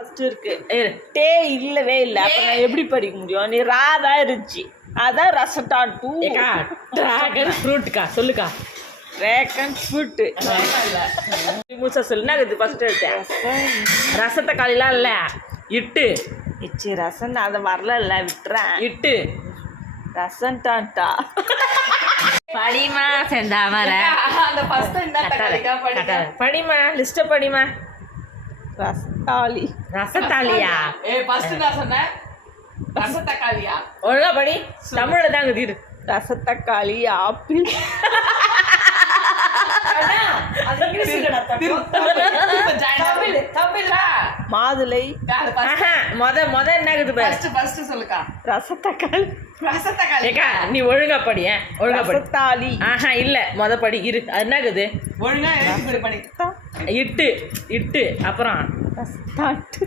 First இருக்கு டே இல்லவே இல்லை. அப்போ நான் எப்படி படிக்க முடியும்? நீ ராதான் இருந்துச்சு. அதான் ரசட்டான் டூ. டிராகன் ஃப்ரூட்டுக்கா சொல்லுக்கா. டிராகன் ஃப்ரூட்டு முழுசா சொல்லுனா இது ஃபர்ஸ்ட் எடுத்தேன். ரசத்தை காலிலாம் இல்லை இட்டு இச்சி ரசம் அதை வரல விட்டுறேன். இட்டு ரசம் டான்டா படிமா செந்தாமர அந்த ஃபர்ஸ்ட் படிமா லிஸ்ட்டை படிமா. ரசத்தாளி ரசத்தாலியா? ஃபர்ஸ்ட் நான் சொன்னேன் ரசத்தக்காளியா. ஒழுங்கா படி. தமிழ்ல தாங்க தீரு. ரசத்தக்காளி ஆப்பிள் மாதுளை மொத என்னது ஃபர்ஸ்ட் சொல்லுக்கா. ரசத்தக்காளி ஏக்கா நீ ஒழுங்கா படி. ஒழுங்கா படி. ரசத்தாளி இல்ல மொத படி இரு. அது என்னகுது? ஒழுங்கா படி. இட்டு இட்டு அப்புறம் ரசத்தாட்டு